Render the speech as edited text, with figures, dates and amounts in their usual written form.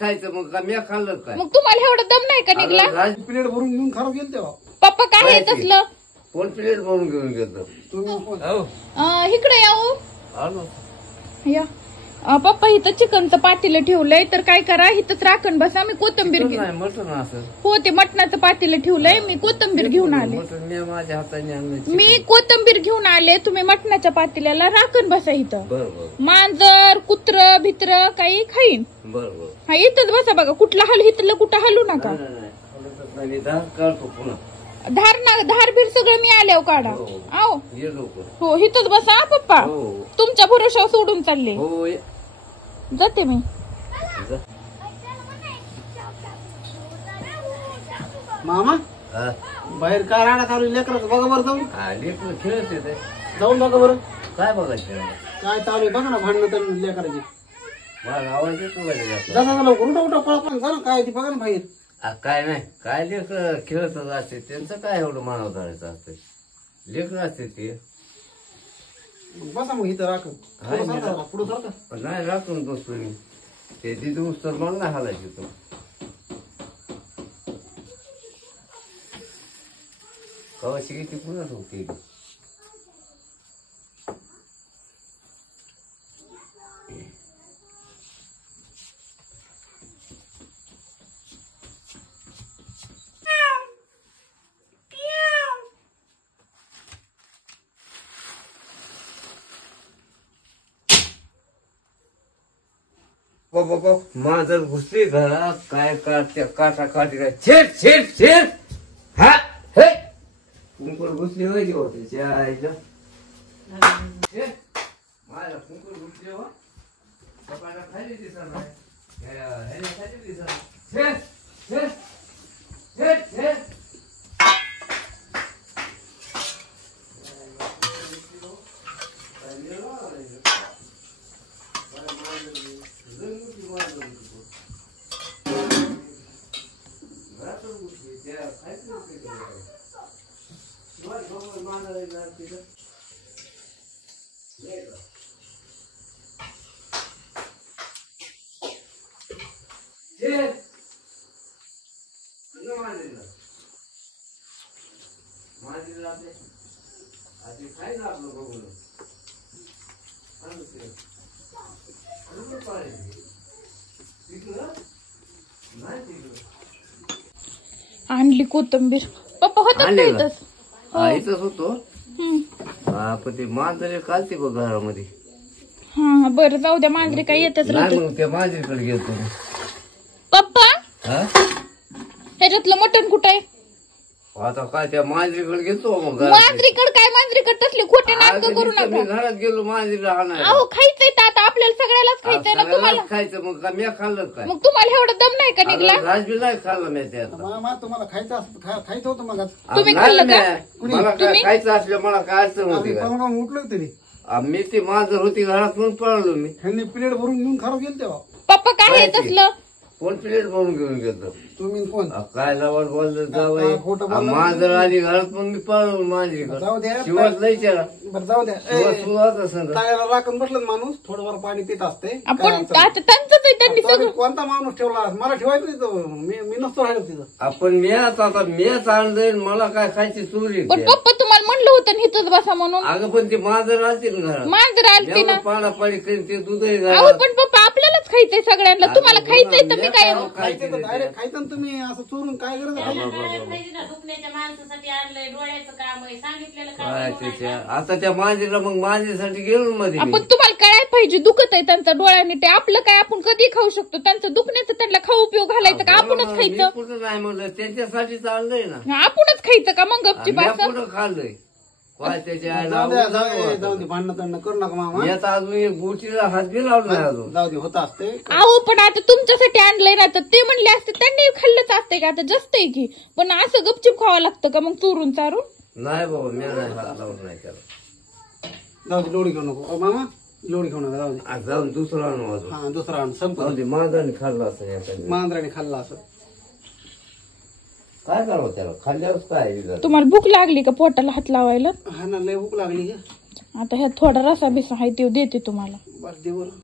खायचं मग का मी खाल्लं काय? मग तुम्हाला एवढा दम नाही का निघला? प्लेट भरून घेऊन खराब गेल तेव्हा. पप्पा काय आहे तसलं? कोण प्लेट भरून घेऊन गेलो तुम्ही इकडे यावं आलो या. पप्पा इथं चिकनचं पातेलं ठेवलंय तर काय करा, इथंच राखण बसा. मी कोथिंबीर नाही मटण असं. हो ते मटणाचं पातेलं ठेवलंय. मी कोथिंबीर घेऊन आले. मटण मी माझ्या हाताने आणलं. मी कोथिंबीर घेऊन आले. तुम्ही मटणाच्या पातेल्याला राखण बसा इथं. बरोबर. मांजर कुत्र भित्र काही खाईन. बरोबर. हा इथंच बसा बघा. कुठला हलू इथलं कुठं हलू नका. काढतो पुन्हा धार बीर सगळं मी आल्यावर काढा. आओ ये लवकर. हो इथंच बसा पप्पा. तुमच्या भरोशावर सोडून चालले. हो जाते मी. मामा बाहेर काय राडा चालू लेकर बघा बरं जाऊन. लेकर खेळत येते. जाऊन बघा बरं काय बघायचं काय चालू आहे बघा ना. भांडणं तर लेकराची. मला आवाज येतो जसा लवकर उठा उठा पळा पण जा ना. काय ती बघा ना बाहेर. काय नाही काय लेकर खेळतच असते. त्यांचं काय एवढं मानव धरायचं असतं. लेकर असते ते. बसा मग इथं राख पुढे सरका. नाही राखून बसतो मी. ते तिथे उस्तर मला नाही हालायची तो. कवाशी किती पुन्हा होती. माझं घुसली घरात काय काढत्या काटा काढते काय छेट छेट छेट. हा हे कुंकूर घुसली होती होते आईला. माझ्या कुंकूर घुसली हो सकाळला खाली दिसत नाही. खाली दिसत छेट छेट छेट छेट. आणली कोथिंबीर. पप्पा होतात इथंच. इथंच होतो. पण ते मांजरे कालते बघ घरामध्ये. हा बरं जाऊ द्या. मांजरी काय येतच नाही मग त्या मांजरीकडे गेलो. पप्पा ह्याच्यातलं मटण कुठं आहे? आता काय त्या मांजरीकडे घेतो मग. मांजरीकडे काय मांजरीकडे तसले खोटे नाटक करू नका. मी घरात गेलो मांजरीला हाणायला. अहो खायचंय तर आता आपल्याला सगळ्यालाच खायचंय ना. तुम्हाला खायचं मग का मी खाल्लं काय? मग तुम्हाला एवढं दम नाही का निघला? राजबी नाही खाल्लं मी त्यात. मामा तुम्हाला खायचं होतं मग. तुम्ही खाल्लं का? मला काय खायचं असलं मला काय अडचण होती का? उठलं तरी मी ती मांजर होती घरात म्हणून पळालो मी. ह्यांनी प्लेट भरून घेऊन खराब गेल तेव्हा. पप्पा काय आहे तसलं? कोण प्लेट भरून घेऊन गेलो. तुम्ही कोण काय लवड बोललं जावं. खोटं बोललं. मांजर आली घरात पण मी पळालो मांजरीकडे. जाऊ द्या. शिवाच नाही चला. बरं जाऊ द्या. तयाला राखून बसलं माणूस थोडंफार पाणी पित असते. आपण आता त्यांचंच आहे. त्यांनी सगळं कोणता माणूस ठेवला मला ठेवायचं तिथं. मी नसतो राहिलो तिथं. आपण मीच आणलंय मला काय खायची चोरी. पण पप्पा तुम्हाला म्हणलं होतं इथंच बसा म्हणून. अगं पण ते मांजर आलती ना घरात. मांजर आलती ना. पाडापाडी करीन ते दूधही अहो पण पप्पा आपल्यालाच खायचंय सगळ्यांना. तुम्हाला खायचंय तर मी काय खायचं डायरेक्ट खायचं ना तुम्ही असं चोरून काय गरज आहे? दुखण्याच्या माणसासाठी आणलंय. डोळ्याचं काम आहे सांगितलेलं काय काम. त्याच्या आता त्या मांजरीला मग मांजरीसाठी गेलो मध्ये मी. आपण तुम्हाला कळायला पाहिजे दुखत आहे त्यांचा डोळ्याने. ते आपलं काय आपण कधी खाऊ शकतो. त्यांचं दुखण्याचं त्यांना खाऊ उपयोग घालायचं का आपणच खायचं? कुठं नाही म्हणलं त्यांच्यासाठी चाललंय ना. आपणच खायचं का मग गपचीप असं? कुठं खाल्लंय काय त्याच्या जाऊ दे भांडणं तंडणं करू नका मामा. मी आता अजून एक बोटीला हात बी लावला नाही अजून. जाऊ दे होत असते. अहो पण आता तुमच्यासाठी आणलंय ना तर ते म्हणले असते त्यांनी खाल्लंच असते का? आता जास्त आहे की. पण असं गपचूप खावं लागतं का मग चोरून चारून? नाही बाबा मी नाही हात लावून नाही त्याला. जाऊ दे लोडी घेऊ नको मामा. लोडी घेऊ नका. जाऊ दे. आज जाऊन दुसरा आणू अजून. हा दुसरा आण जाऊ संपत. दे मांजराने खाल्लं असं. मांजराने खाल्ला असं काय करावं त्याला खाल्ल्यावर काय. तुम्हाला भूक लागली का पोटाला हात लावायला? हा ना लय भूक लागली. आता ह्यात थोडा रसा बिसा आहे ते देते तुम्हाला. बस दे बरं.